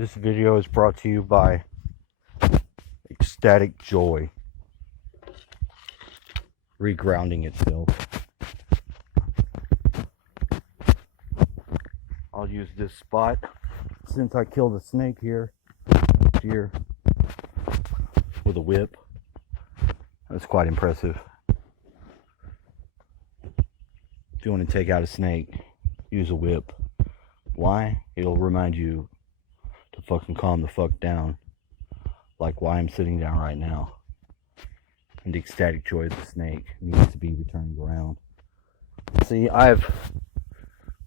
This video is brought to you by Ecstatic Joy. Regrounding itself. I'll use this spot since I killed a snake here last year with a whip. That's quite impressive. If you want to take out a snake, use a whip. Why? It'll remind you to fucking calm the fuck down. Like why I'm sitting down right now. And the ecstatic joy of the snake needs to be returned around. See, I've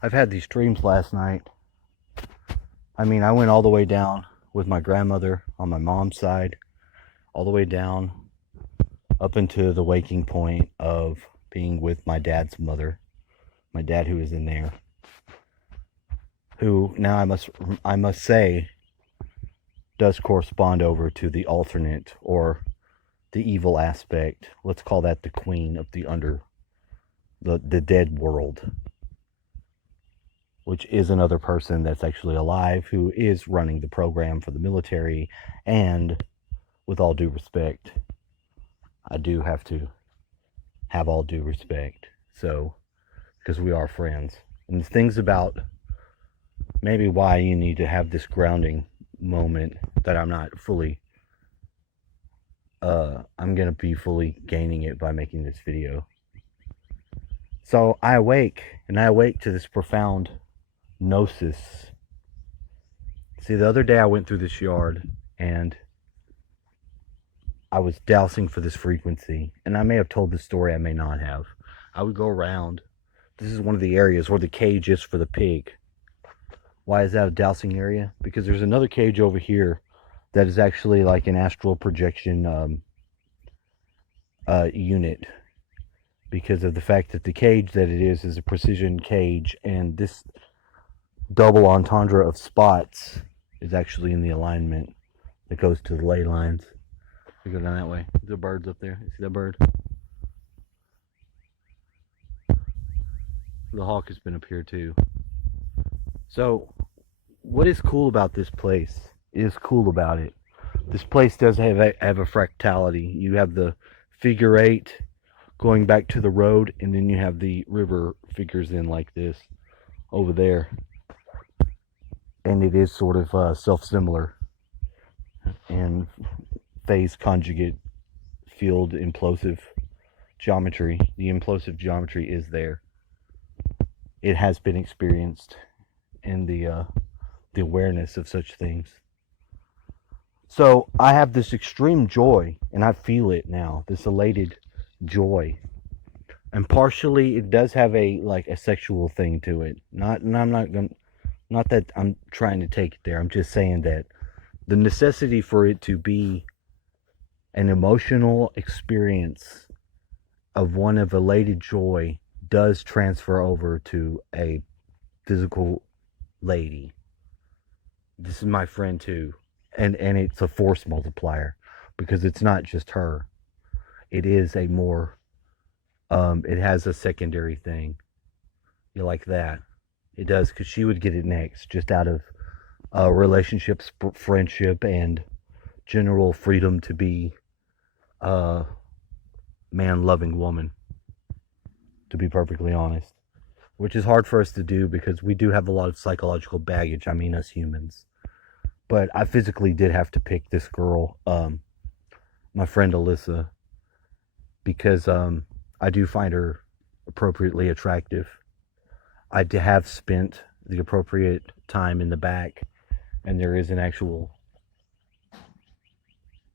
had these dreams last night. I mean, I went all the way down with my grandmother on my mom's side, all the way down up into the waking point of being with my dad's mother, my dad who is in there, who now I must say does correspond over to the alternate or the evil aspect. Let's call that the queen of the dead world, which is another person that's actually alive who is running the program for the military. And with all due respect, I do have to have all due respect, so because we are friends. And the things about maybe why you need to have this grounding moment that I'm not fully I'm gonna be fully gaining it by making this video. So I awake to this profound gnosis. See, the other day I went through this yard and I was dowsing for this frequency, and I may have told this story, I may not have. I would go around. This is one of the areas where the cage is for the pig. Why is that a dowsing area? Because there's another cage over here that is actually like an astral projection unit, because of the fact that the cage that it is a precision cage, and this double entendre of spots is actually in the alignment that goes to the ley lines. We go down that way. There's birds up there. You see that bird? The hawk has been up here too. So, what is cool about this place? This place does have a fractality. You have the figure 8 going back to the road, and then you have the river figures in like this over there. And it is sort of self-similar and phase conjugate field implosive geometry. The implosive geometry is there. It has been experienced in the awareness of such things. So I have this extreme joy, and I feel it now, this elated joy. And partially it does have a sexual thing to it. Not that I'm trying to take it there. I'm just saying that the necessity for it to be an emotional experience of one of elated joy does transfer over to a physical lady. This is my friend too, and it's a force multiplier, because it's not just her. It is a more it has a secondary thing. You like that? It does, because she would get it next, just out of relationships, friendship, and general freedom to be a man-loving woman, to be perfectly honest. Which is hard for us to do, because we do have a lot of psychological baggage, I mean us humans. But I physically did have to pick this girl, my friend Alyssa, because I do find her appropriately attractive. I have spent the appropriate time in the back, and there is an actual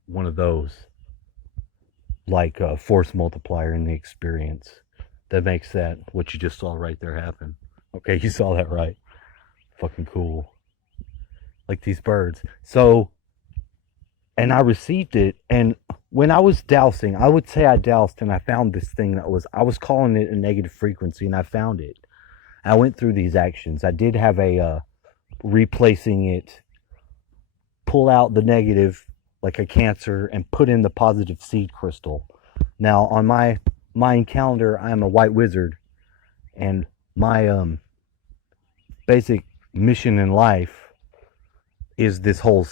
one of those, like a force multiplier in the experience, that makes that what you just saw right there happen. Okay, you saw that right. Fucking cool. Like these birds. So, and I received it, and when I was dowsing, I would say I doused and I found this thing that I was calling it a negative frequency, and I found it. I went through these actions. I did have a replacing it, pull out the negative like a cancer, and put in the positive seed crystal. Now on my Mayan calendar, I am a white wizard, and my basic mission in life is this whole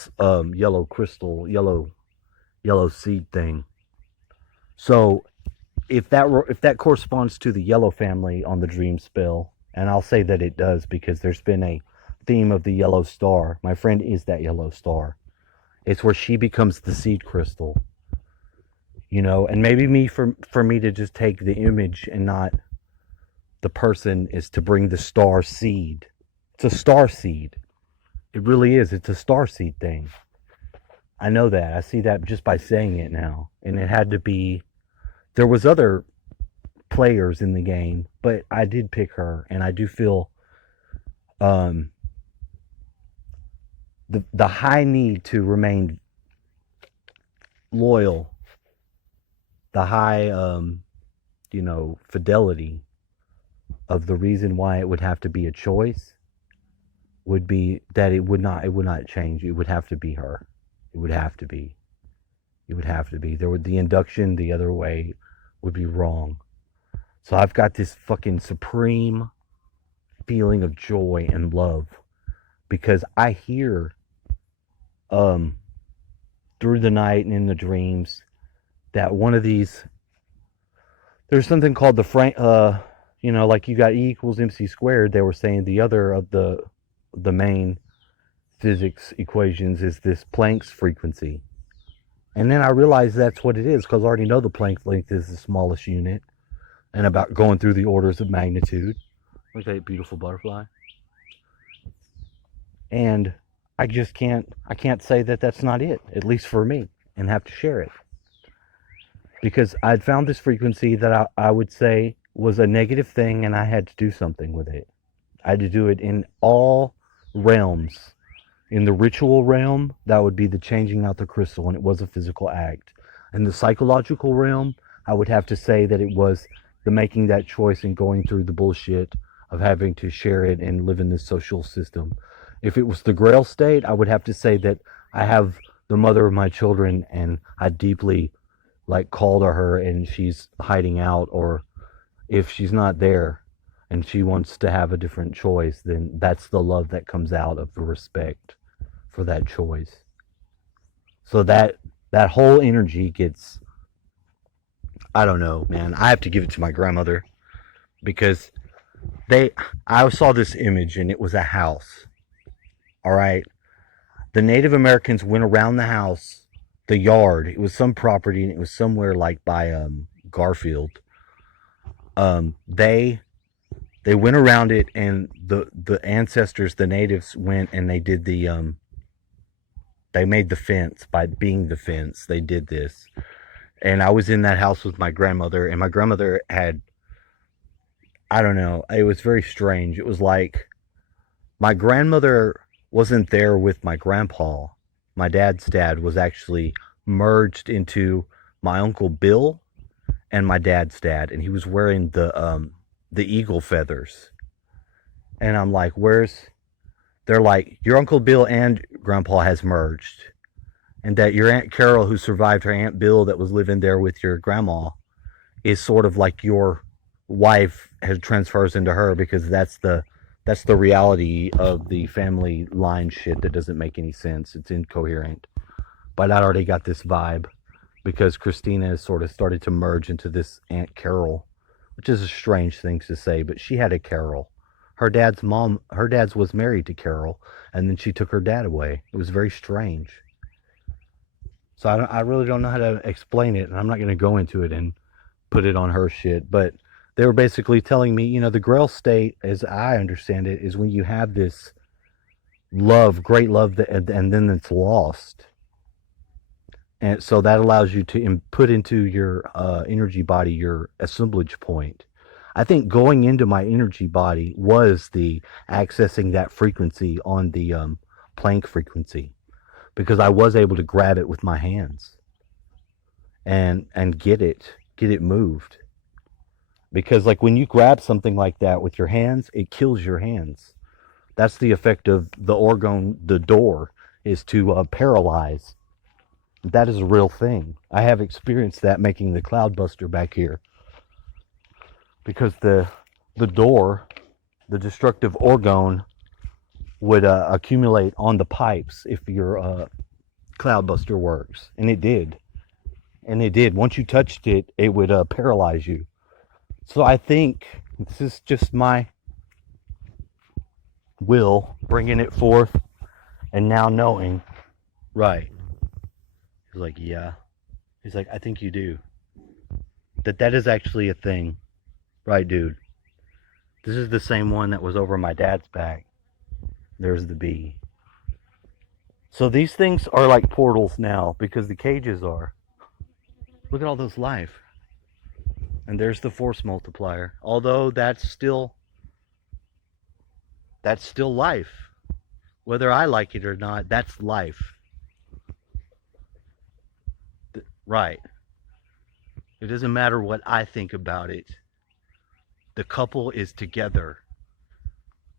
yellow crystal, yellow seed thing. So if that corresponds to the yellow family on the dream spell, and I'll say that it does because there's been a theme of the yellow star. My friend is that yellow star. It's where she becomes the seed crystal, you know. And maybe for me to just take the image and not the person is to bring the star seed. It's a star seed. It really is. It's a star seed thing. I know that. I see that just by saying it now. And it had to be. There was other players in the game, but I did pick her, and I do feel the high need to remain loyal, the high fidelity of the reason why it would have to be a choice would be that it would not change. It would have to be her. It would have to be. It would have to be. There would the induction the other way would be wrong. So I've got this fucking supreme feeling of joy and love because I hear through the night and in the dreams that one of these, there's something called the like you got E equals MC squared. They were saying the other of the main physics equations is this Planck's frequency. And then I realized that's what it is because I already know the Planck length is the smallest unit and about going through the orders of magnitude. Where's that beautiful butterfly? And I can't say that that's not it, at least for me, and have to share it. Because I'd found this frequency that I would say was a negative thing and I had to do something with it. I had to do it in all realms. In the ritual realm, that would be the changing out the crystal, and it was a physical act. In the psychological realm, I would have to say that it was the making that choice and going through the bullshit of having to share it and live in this social system. If it was the grail state, I would have to say that I have the mother of my children and I deeply call to her and she's hiding out, or if she's not there and she wants to have a different choice, then that's the love that comes out of the respect for that choice. So that whole energy gets, I don't know, man. I have to give it to my grandmother because I saw this image and it was a house. All right. The Native Americans went around the house, the yard. It was some property and it was somewhere by Garfield. They went around it, and the ancestors, the natives, went and they did they made the fence by being the fence. They did this. And I was in that house with my grandmother, and my grandmother had, I don't know, it was very strange. It was like my grandmother wasn't there with my grandpa. My dad's dad was actually merged into my Uncle Bill and my dad's dad, and he was wearing the eagle feathers. And I'm like, they're like, your Uncle Bill and Grandpa has merged. And that your Aunt Carol, who survived her Aunt Bill that was living there with your grandma, is sort of like your wife has transfers into her, because that's the reality of the family line shit that doesn't make any sense. It's incoherent. But I already got this vibe because Christina has sort of started to merge into this Aunt Carol, which is a strange thing to say, but she had a Carol. Her dad's was married to Carol, and then she took her dad away. It was very strange. So I really don't know how to explain it, and I'm not going to go into it and put it on her shit. But they were basically telling me, the Grail state, as I understand it, is when you have this love, great love, and then it's lost. And so that allows you to put into your energy body your assemblage point. I think going into my energy body was the accessing that frequency on the Planck frequency, because I was able to grab it with my hands and get it moved. Because when you grab something like that with your hands, it kills your hands. That's the effect of the orgone, the door, is to paralyze. That is a real thing. I have experienced that making the Cloudbuster back here. Because the door, the destructive orgone, would accumulate on the pipes if your cloudbuster works, and it did. And it did. Once you touched it, it would paralyze you. So I think this is just my will bringing it forth, and now knowing, right? He's like, yeah. He's like, I think you do. That is actually a thing, right, dude? This is the same one that was over my dad's back. There's the bee. So these things are like portals now because the cages are. Look at all those life. And there's the force multiplier. Although that's still life. Whether I like it or not, that's life. Right. It doesn't matter what I think about it. The couple is together.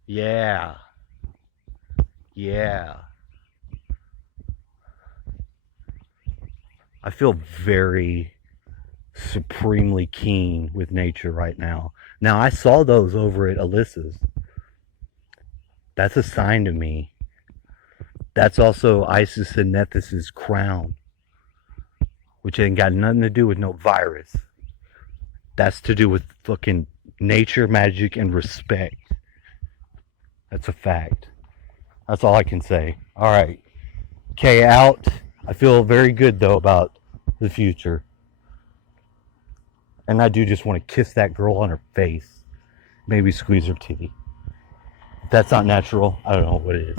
Yeah. Yeah. I feel very supremely keen with nature right now. Now, I saw those over at Alyssa's. That's a sign to me. That's also Isis and Nethys's crown, which ain't got nothing to do with no virus. That's to do with fucking nature, magic, and respect. That's a fact. That's all I can say. All right. K out. I feel very good, though, about the future. And I do just want to kiss that girl on her face. Maybe squeeze her titty. If that's not natural, I don't know what it is.